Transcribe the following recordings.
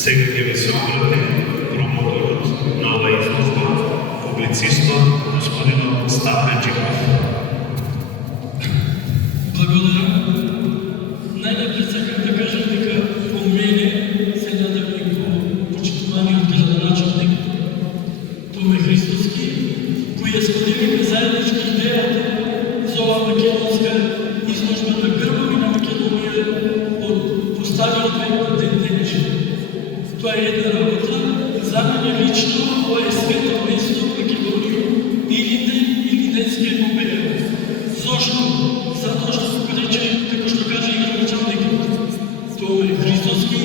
Сега ќе ви се обрати промоторот на ова изложба, публицистот господин Стафен Джиков. Благодаря. Најнапред сакам да кажам дека по мене се нададе по почитуваниот градоначалник Томе Христоски, кој ја споделиха заеднички идејата за оваа македонска изложба на грбови на Македонија од поставиот век до ден денешен. Тоа е една работа, за мене лично, ова е свето место в Македонија, или денска епопеја. Зошто? Затоа што се рече, како што кажа и градоначалникот Томе Христоски,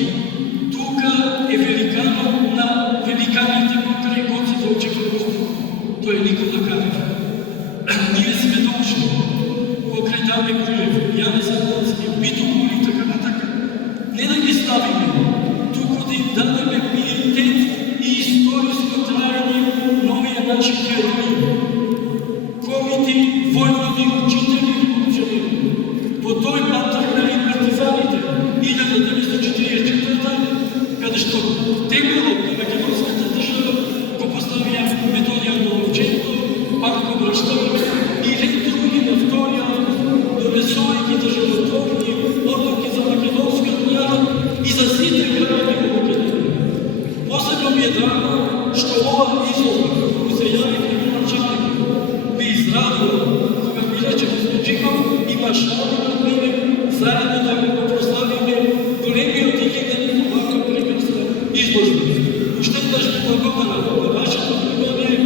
тука е великанот на великаните покрај Гоце Делчев. Тој е Никола Канев. Ние сме должни покрај Даме Груев, Јане Садлански, Вито Кури и така натака. Не да ги ставиме, туку да им дадеме пиетет и историско трајање на овие наши герои, комити, војводи, учители и функционери. По тој пат тргнали партизаните 1944, каде што темелот на македонската држава го поставија Методијан Доловченко, Панко Брашторов и ред други на вторија август, донесувајќи државотворни одлуки за македонскиот народ и за сите граѓани во Македонија. Посебно ми е драго што ова изложба, како се јави градоначалникот, би израдува кога ми рече господин Джиков, има шални над мене, заедно да го прославиме големиот илидан оваква прекрасна изложба. Уште еднаш ви благодарам на вашето внимание,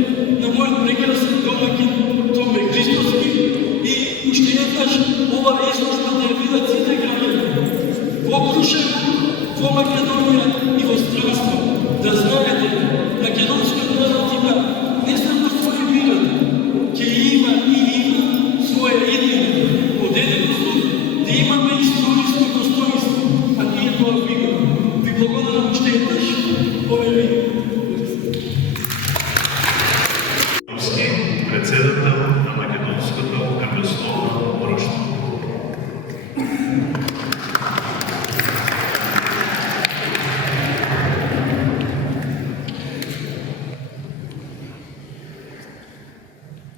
на мојот прекрасен домаќин Томе Христоски и уште еднаш ова изложба да ја видат сите граѓани во Крушево, во Македонија и во странство. Да знаете, македонскиот народ има не само свој мирот, ќе има своја иднина. Од еден услов да имаме историско достоинство, а ние тоа го имаме. Ви благодарам уште еднаш. Повели. Председател на Македонското областно друштво.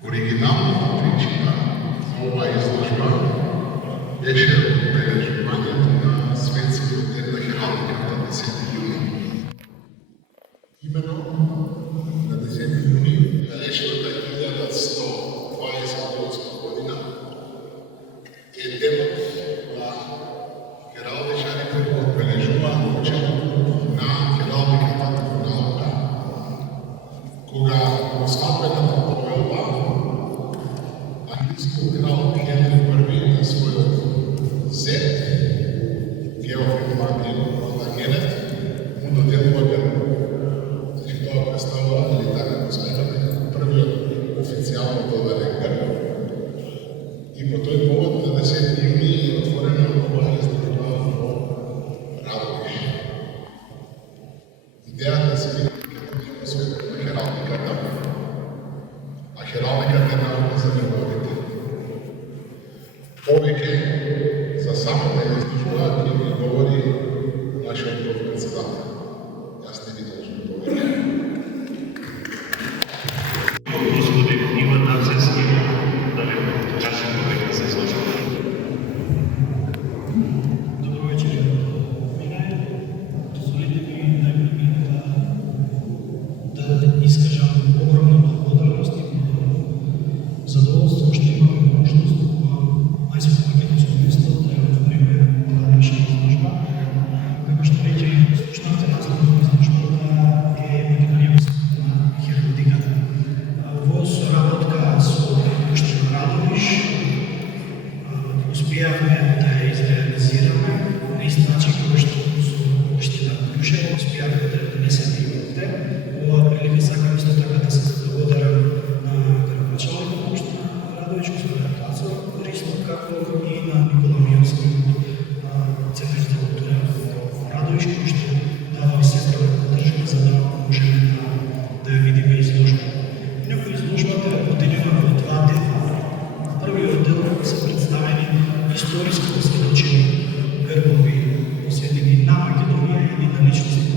Оригиналната причина за ова изложба беше обележувањето на светскиот ден на хералдиката 10 јуни. Именно на 10 јуни далечната 1128 година е денот на хералдичарите го одбележуваат почетокот на хералдиката на наука, кога во свадбената поелба англискиот крал Хенри I на својот зет, Геофрид Плантагенет, му доделува грб. Значи тоа представува, или така го сметаме, првиот официјално доверен грб. И по тој повод на 10 јуни е отворена ова изложба во Радовиш. Идејата се види како ние посветуваме хералдиката, а хералдиката е наука за грбовите. Повеќе за самата изложба ќе ви говори нашиот председател. Јас не ви должам повеќе. Господин Иван Нацевски, да ви кажем повеќе за изложбата. Добро вечер. Мене дозволите ми најпред да искажам огромна благодарност и задоволство што имаме можност во најсвето македонско место да ја отвориме наша изложба. Како што рече слушнавте, насловот на изложбата е Македонија на хералдиката. Во соработка со Општина Радовиш успеавме да ја изреализираме на ист начин како што со Општина Крушево успеавме да ја донесеме и овде. Ова прилика сакам исто така да се благодарам на градоначалникот на Општина Радовиш, господин Ацо Христов, како и на Никола Мијовски, центар за култура во Радовиш, кој што дава всестранна поддршка за да можеме да ја видиме изложба. Инаку изложбата е поделена во два дела. Првиот дел се представени историско сведочени грбови посветени на Македонија или на личности на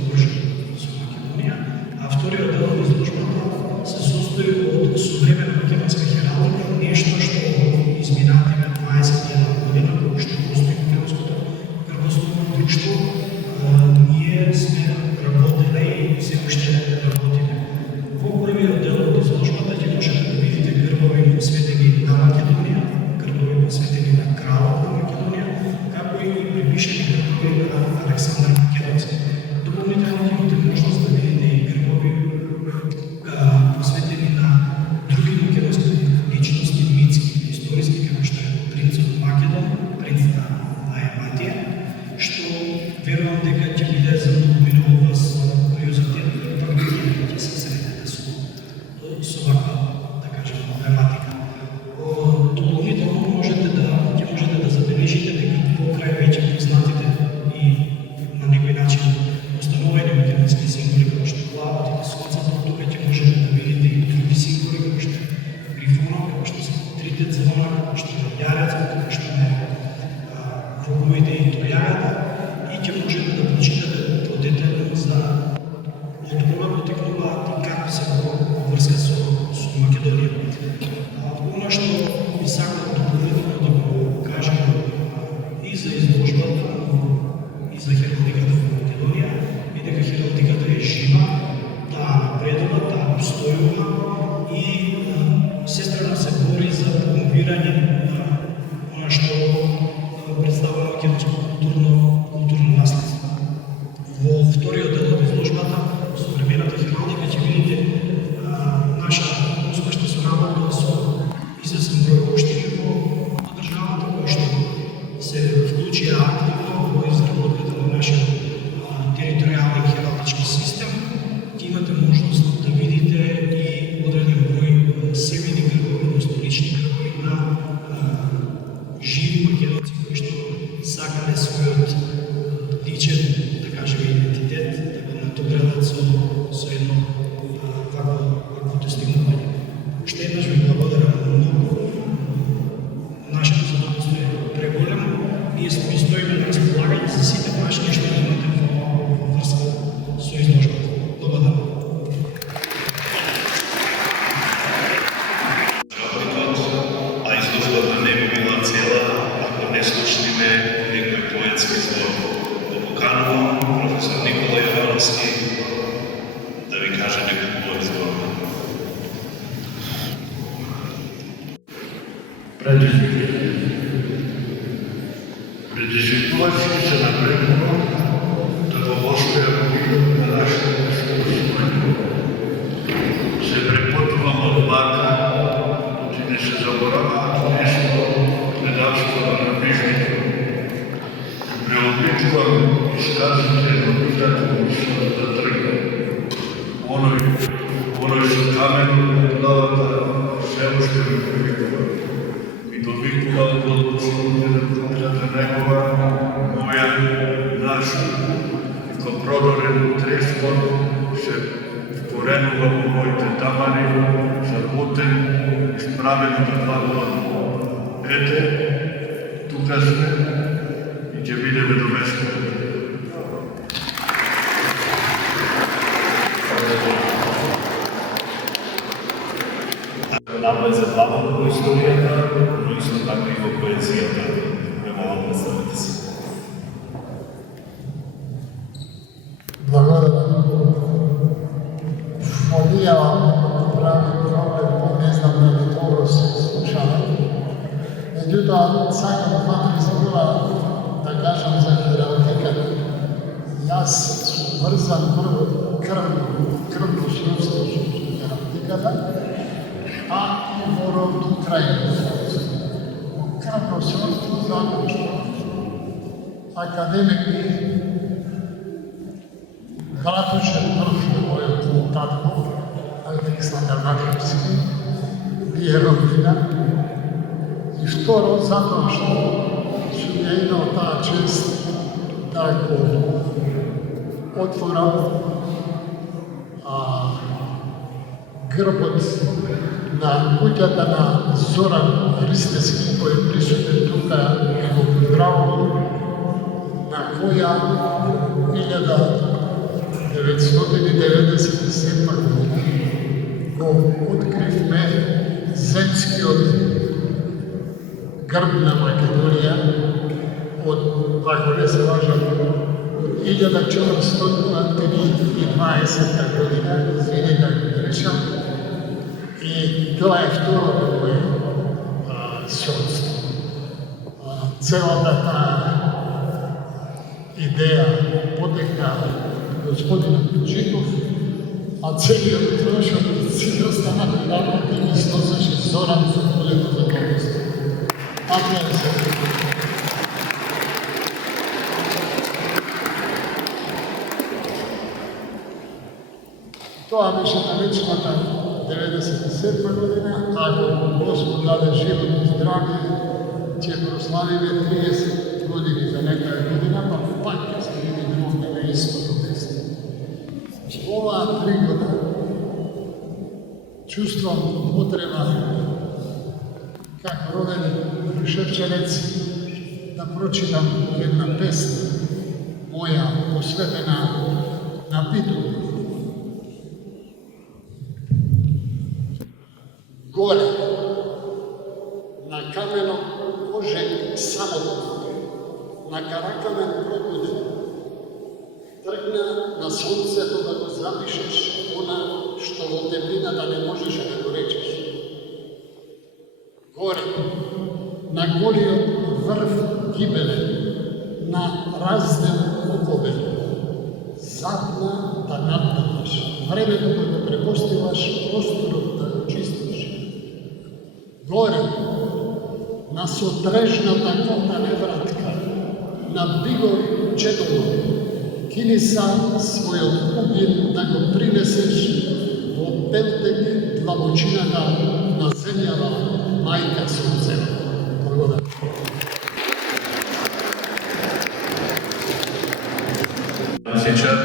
математички систем, ќе имате можност да видите и одреден број семени грбови, односно лични грбови на живи македонци кои што сакале својот личен, да кажеме, идентитет, да го надоградат со едно вакво достигнување. Уште еднаш ви благодарам многу. Нашето задоволство е преголемо. Ние стоиме на располагање за сите прашања што имате во врска со изложбата. Добар ден. А изложбата не би била цела ако не слушниме некој поетски збор. Го поканувам професор Никола Јовановски да ви каже некој поет збор. Предизвикувачи се напрекува да го воспеам видот на нашето искуство. Се препотувам од бака, оти не се забораваат нешто гледалство на ближните. Преобликувам исказите на битата мислата да тргне. Оној со каменот на главата се уште ми повикува. Ми довикува од одлучните да покажа негова, моја, наша. И ко продорен трескот се вкоренува во моите тамани, забутен, исправен да глаголам. Ете, тука сме и ќе бидеме до вековот. Навлезе главно во историјата, но исто така и во поезијата. Немалам представете се. Благодарам. Обијавам прави проблем, не знам дали добро се слушава. Меѓутоа, сакам два-три збора да кажам за хералдиката. Јас сум врзан прво крвно сродство со хералдиката, а и во родно трајно сродство. Крвно сродство затоа што академик Братушев прв на мојот татко, Александар Владимировски, бие родина. И второ, затоа што сум ја имал таа чест да го отворам грбот на куќата на Зоран Христевски, кој е присутен тука и го поздравувам, на која 1997 година го откривме земскиот грб на Македонија од, ако не се лажам, 1420 година, извини да го грешам, и тоа е второто моје сродство. Целата таа идеја потекна господина Пичиков, а целиот трошок си остана при работа и ми сносеше Зоран со големо задоволство. Така е се. Тоа беше далечната 97 година, ако Господ даде живот и здравје, ќе прославиме 30 години за некоја година, па пак ќе се видиме овде на истото место. Оваа пригода чувствам потреба како роден Шевченец да прочитам една песна моја посветена на битува. Горе, на каменот кожек самотно, на каракамен пробуден, тргна на сонцето да го запишеш она што во темнината не можеше да го речеш. Горе, на голиот врв гибелен, на раздел оковен, задна да наддаваш, времето да го препостиваш, просторот да го чистиш. Горе, на сотрежната кота невратка, на бигор чедово, Ti li sam svojom obin da go prineseš u peltek dlamočinaka na zemljama Majka Sunceva. Благодаря. Сейчас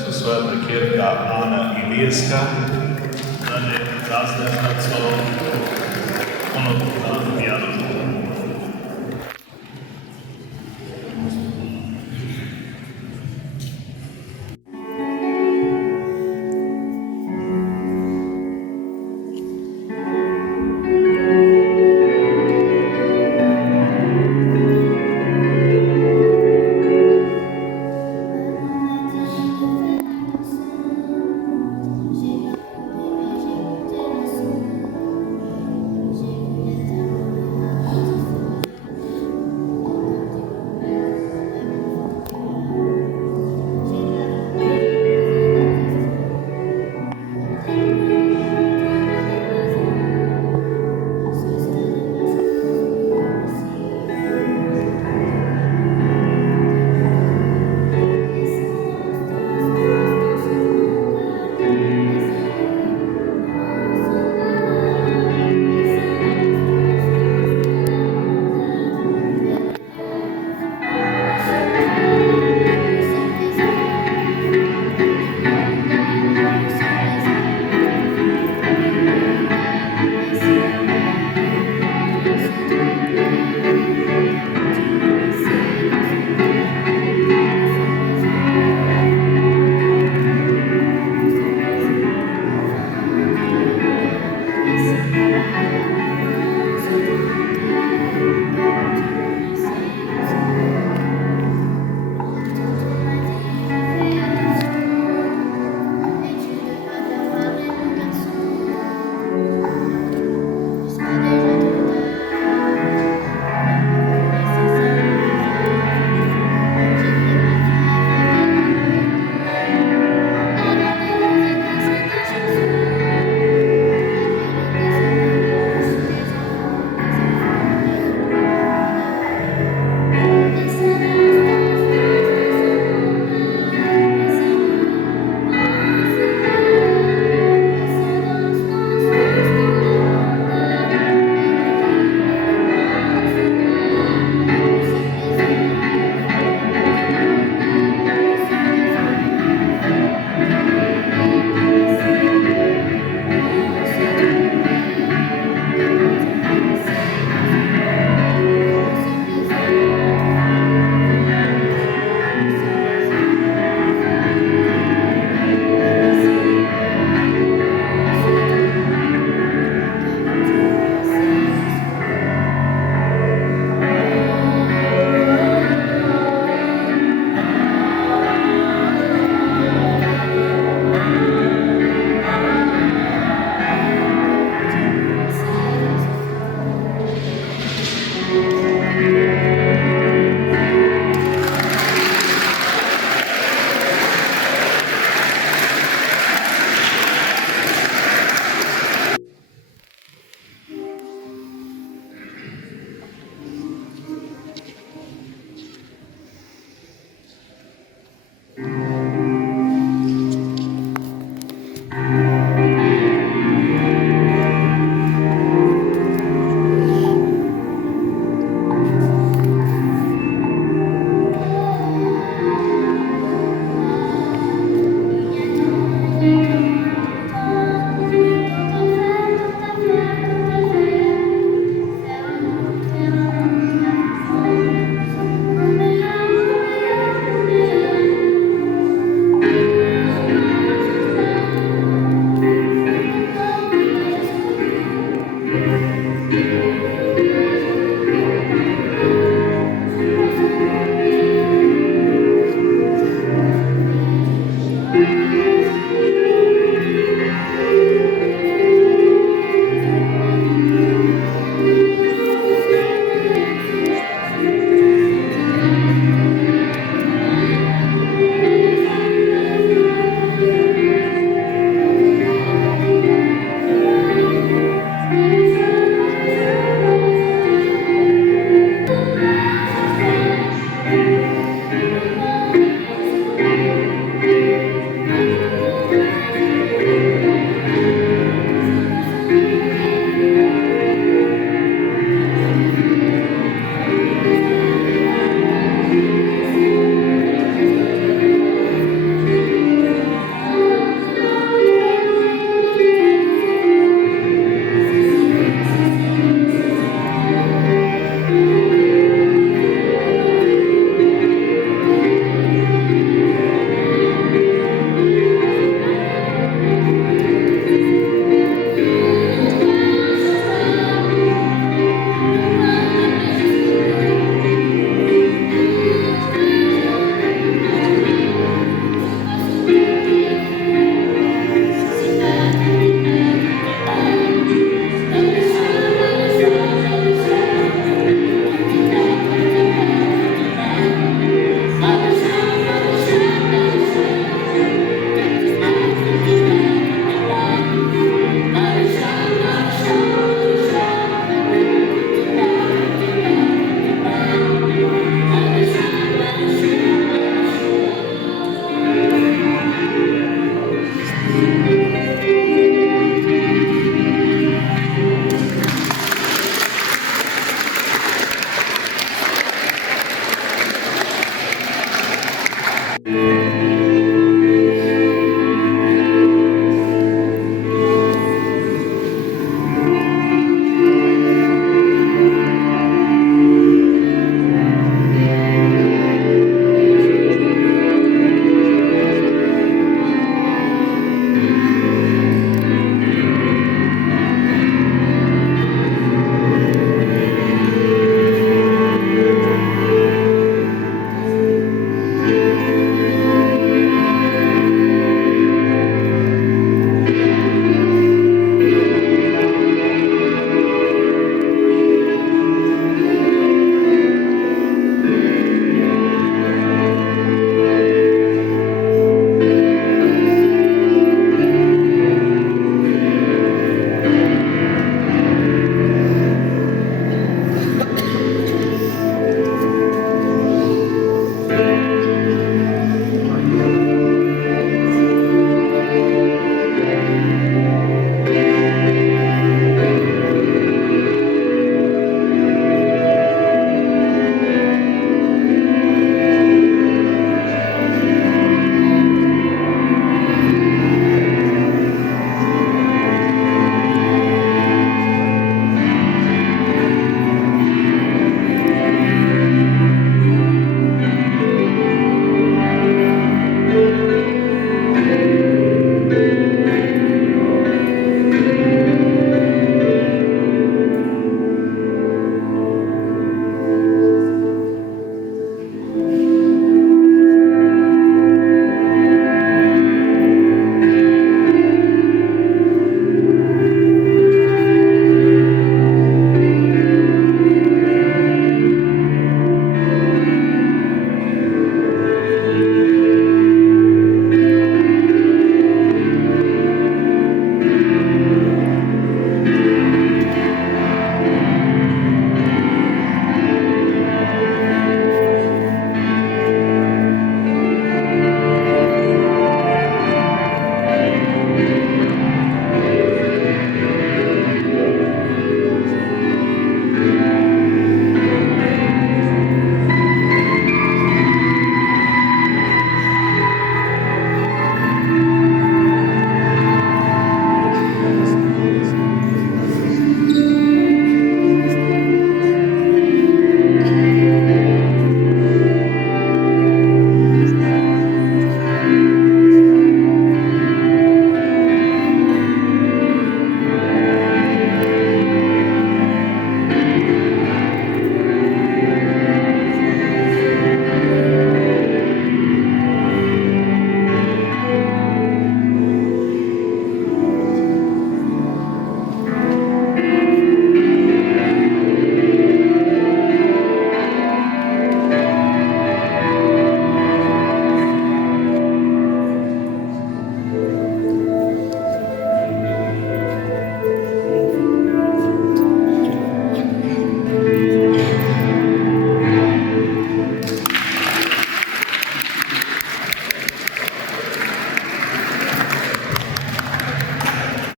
со своя прикидка Ана Илиевска, да не заздевна цело оното диалог.